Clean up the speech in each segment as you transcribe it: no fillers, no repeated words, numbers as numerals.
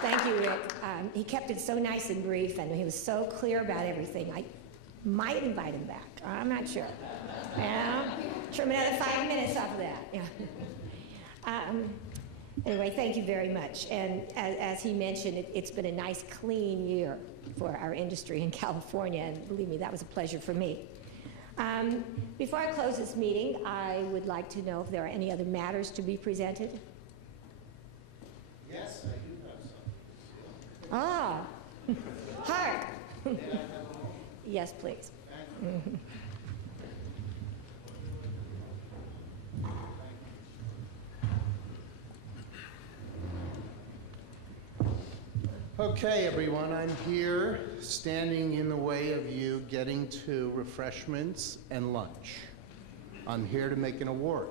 Thank you, Rick. He kept it so nice and brief, and he was so clear about everything. I might invite him back. I'm not sure. Yeah, trim another 5 minutes off of that. Yeah. Anyway, thank you very much. And as he mentioned, it's been a nice, clean year for our industry in California, and believe me, that was a pleasure for me. Before I close this meeting, I would like to know if there are any other matters to be presented. Yes, I do have some. Hart. Yes, please. Okay, everyone, I'm here standing in the way of you getting to refreshments and lunch. I'm here to make an award.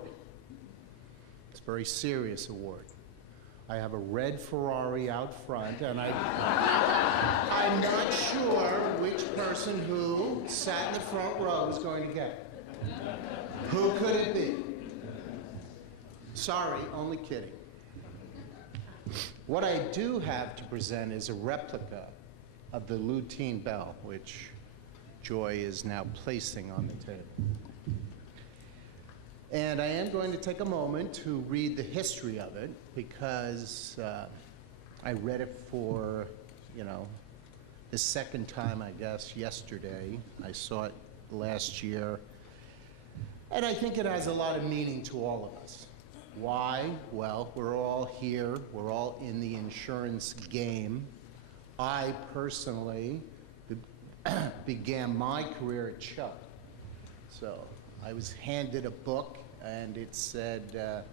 It's a very serious award. I have a red Ferrari out front, and I'm not sure which person who sat in the front row is going to get it. Who could it be? Sorry, only kidding. What I do have to present is a replica of the lutein bell, which Joy is now placing on the table. And I am going to take a moment to read the history of it, because I read it for, the second time, I guess, yesterday. I saw it last year. And I think it has a lot of meaning to all of us. Why? Well, we're all here. We're all in the insurance game. I personally began my career at Chubb. So I was handed a book, and it said,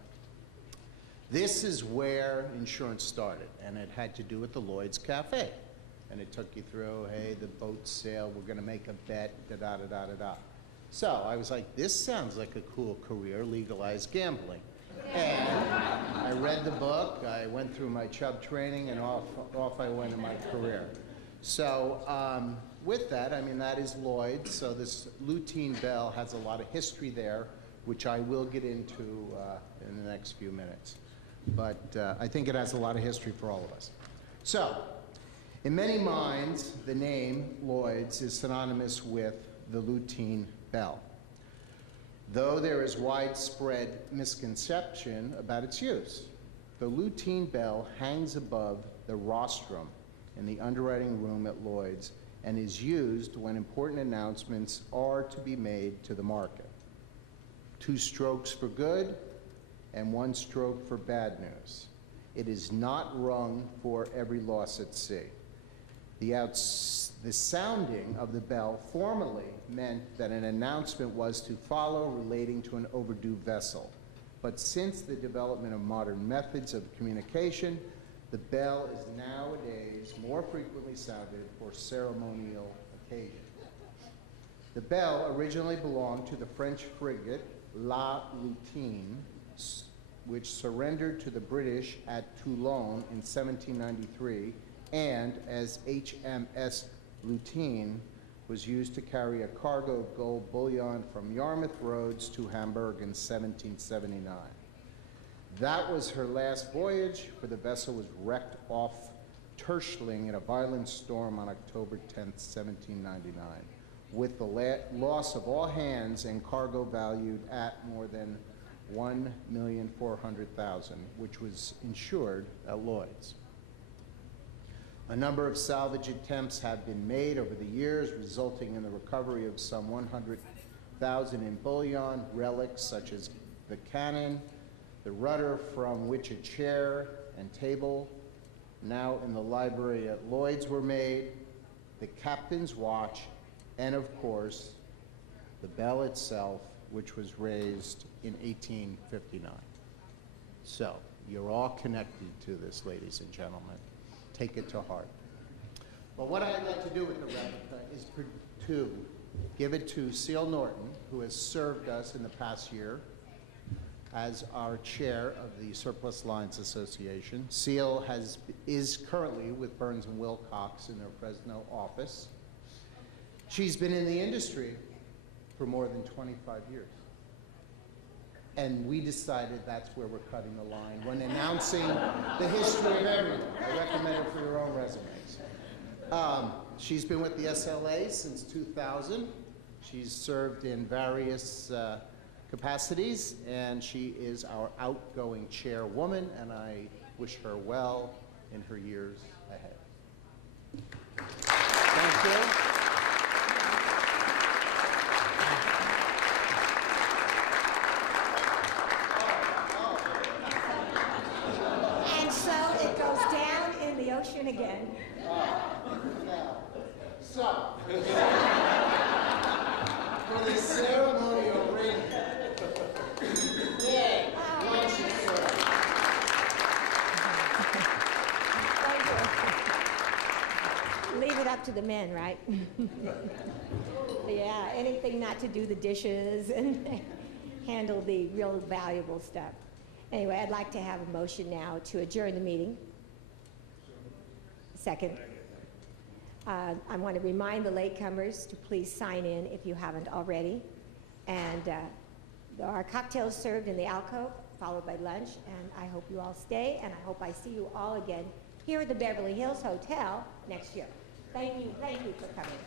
this is where insurance started. And it had to do with the Lloyd's Cafe. And it took you through, hey, the boat sale, we're going to make a bet, da-da-da-da-da-da. So I was like, this sounds like a cool career, legalized gambling. And I read the book, I went through my Chubb training, and off I went in my career. So with that, that is Lloyd's. So this lutein bell has a lot of history there, which I will get into in the next few minutes. But I think it has a lot of history for all of us. So, in many minds, the name Lloyd's is synonymous with the lutein bell, though there is widespread misconception about its use. The lutein bell hangs above the rostrum in the underwriting room at Lloyd's and is used when important announcements are to be made to the market. 2 strokes for good and 1 stroke for bad news. It is not rung for every loss at sea. The sounding of the bell formerly meant that an announcement was to follow relating to an overdue vessel. But since the development of modern methods of communication, the bell is nowadays more frequently sounded for ceremonial occasions. The bell originally belonged to the French frigate La Lutine, which surrendered to the British at Toulon in 1793, and as HMS Lutine was used to carry a cargo of gold bullion from Yarmouth Roads to Hamburg in 1779. That was her last voyage, for the vessel was wrecked off Terschelling in a violent storm on October 10, 1799, with the loss of all hands and cargo valued at more than $1,400,000, which was insured at Lloyd's. A number of salvage attempts have been made over the years, resulting in the recovery of some 100,000 in bullion, relics such as the cannon, the rudder from which a chair and table, now in the library at Lloyd's, were made, the captain's watch, and of course, the bell itself, which was raised in 1859. So, you're all connected to this, ladies and gentlemen. Take it to heart. Well, what I'd like to do with the replica is to give it to Seal Norton, who has served us in the past year as our chair of the Surplus Lines Association. Seal is currently with Burns & Wilcox in their Fresno office. She's been in the industry for more than 25 years. And we decided that's where we're cutting the line when announcing the history of everything. I recommend it for your own resumes. She's been with the SLA since 2000. She's served in various capacities, and she is our outgoing chairwoman, and I wish her well in her years ahead. Thank you. And so it goes down in the ocean again. So, for the ceremonial ring, yay, lunch is served. Leave it up to the men, right? Yeah, anything not to do the dishes and handle the real valuable stuff. Anyway, I'd like to have a motion now to adjourn the meeting. Second. I want to remind the latecomers to please sign in if you haven't already. And there are cocktails served in the alcove, followed by lunch. And I hope you all stay, and I hope I see you all again here at the Beverly Hills Hotel next year. Thank you for coming.